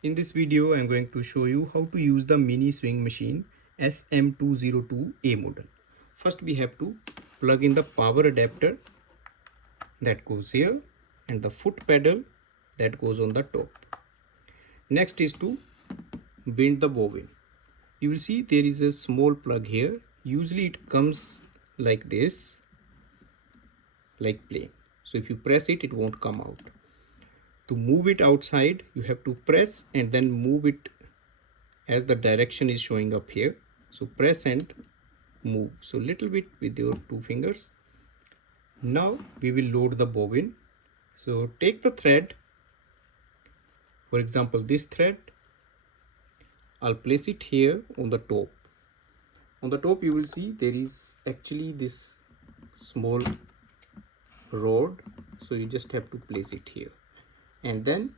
In this video, I am going to show you how to use the mini swing machine SM202A model. First, we have to plug in the power adapter that goes here and the foot pedal that goes on the top. Next is to bend the bobbin. You will see there is a small plug here. Usually it comes like this, like plain. So if you press it, it won't come out. To move it outside, you have to press and then move it as the direction is showing up here. So press and move. So little bit with your two fingers. Now we will load the bobbin. So take the thread. For example, this thread, I'll place it here on the top. On the top you will see there is actually this small rod. So you just have to place it here. And then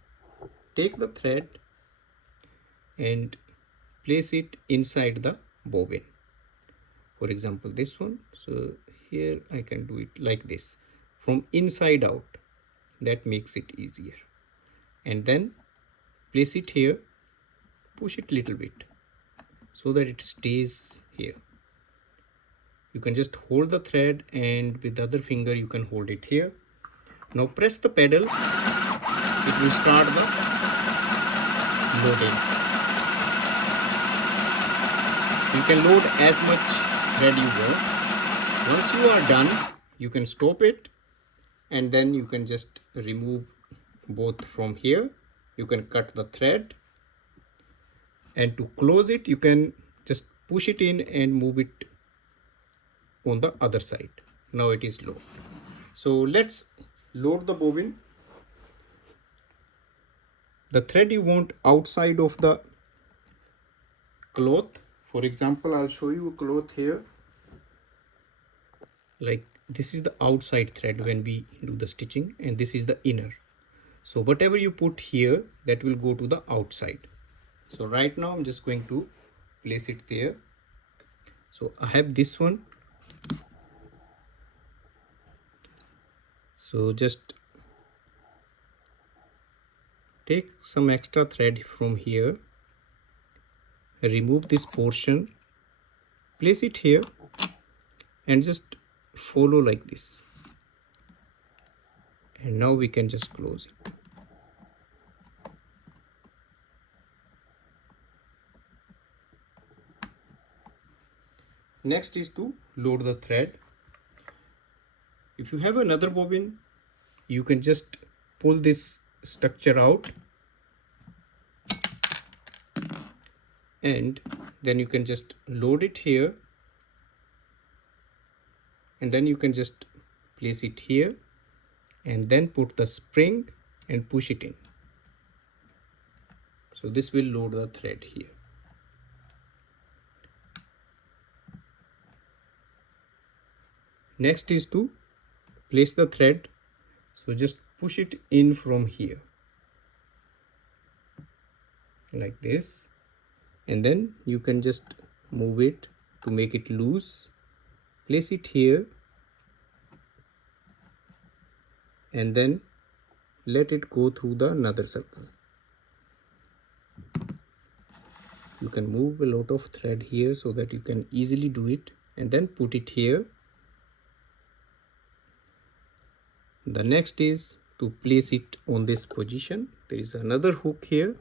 take the thread and place it inside the bobbin. For example, this one. So here I can do it like this from inside out. That makes it easier. And then place it here, push it little bit so that it stays here. You can just hold the thread and with the other finger you can hold it here. Now press the pedal. It will start the loading. You can load as much thread you want. Once you are done, you can stop it and then you can just remove both from here. You can cut the thread, and to close it you can just push it in and move it on the other side. Now it is low. So let's load the bobbin. The thread you want outside of the cloth. For example, I'll show you a cloth here. Like this is the outside thread when we do the stitching, and this is the inner. So whatever you put here, that will go to the outside. So right now I'm just going to place it there. So I have this one. So just take some extra thread from here, remove this portion, place it here and just follow like this. And now we can just close it. Next is to load the thread. If you have another bobbin, you can just pull this structure out and then you can just load it here, and then you can just place it here and then put the spring and push it in. So this will load the thread here. Next is to place the thread. So just push it in from here like this, and then you can just move it to make it loose. Place it here and then let it go through the another circle. You can move a lot of thread here so that you can easily do it, and then put it here. The next is to place it on this position. There is another hook here.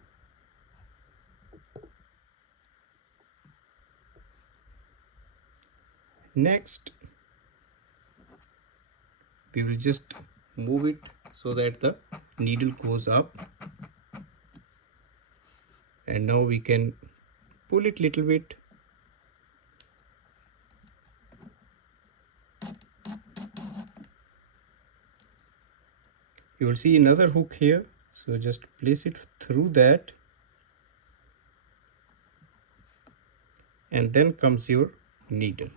Next, we will just move it so that the needle goes up, and now we can pull it little bit. You will see another hook here, so just place it through that, and then comes your needle.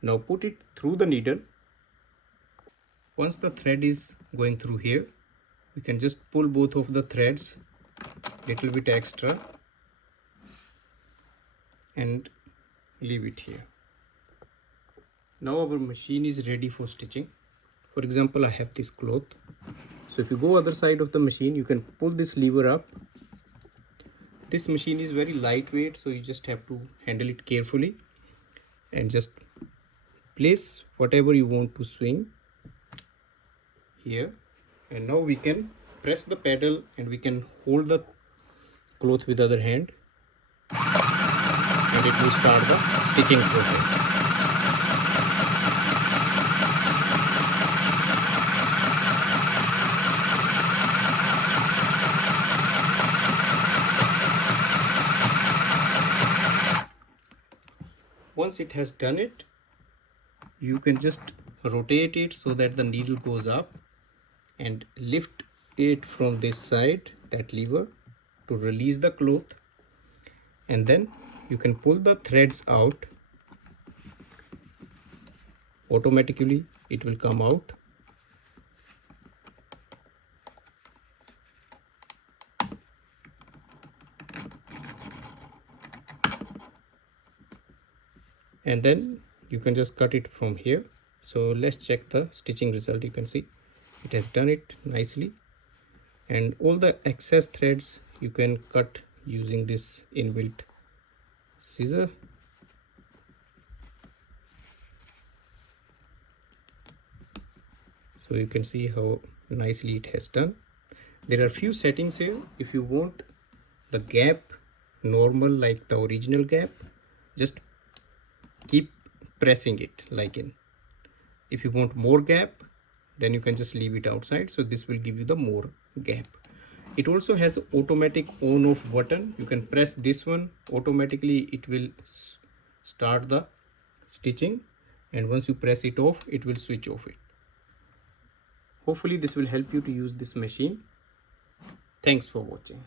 Now put it through the needle. Once the thread is going through here, we can just pull both of the threads little bit extra and leave it here. Now our machine is ready for stitching. For example, I have this cloth. So if you go other side of the machine, you can pull this lever up This machine is very lightweight, so you just have to handle it carefully and just place whatever you want to swing here. And now we can press the pedal and we can hold the cloth with other hand, and it will start the stitching process. Once it has done it, you can just rotate it so that the needle goes up, and lift it from this side, that lever, to release the cloth, and then you can pull the threads out. Automatically it will come out. And then you can just cut it from here. So let's check the stitching result. You can see it has done it nicely, and all the excess threads you can cut using this inbuilt scissor. So you can see how nicely it has done. There are few settings here. If you want the gap normal like the original gap, just keep pressing it like in. If you want more gap, then you can just leave it outside, so this will give you the more gap. It also has automatic on off button. You can press this one, automatically it will start the stitching, and once you press it off, it will switch off it. Hopefully this will help you to use this machine. Thanks for watching.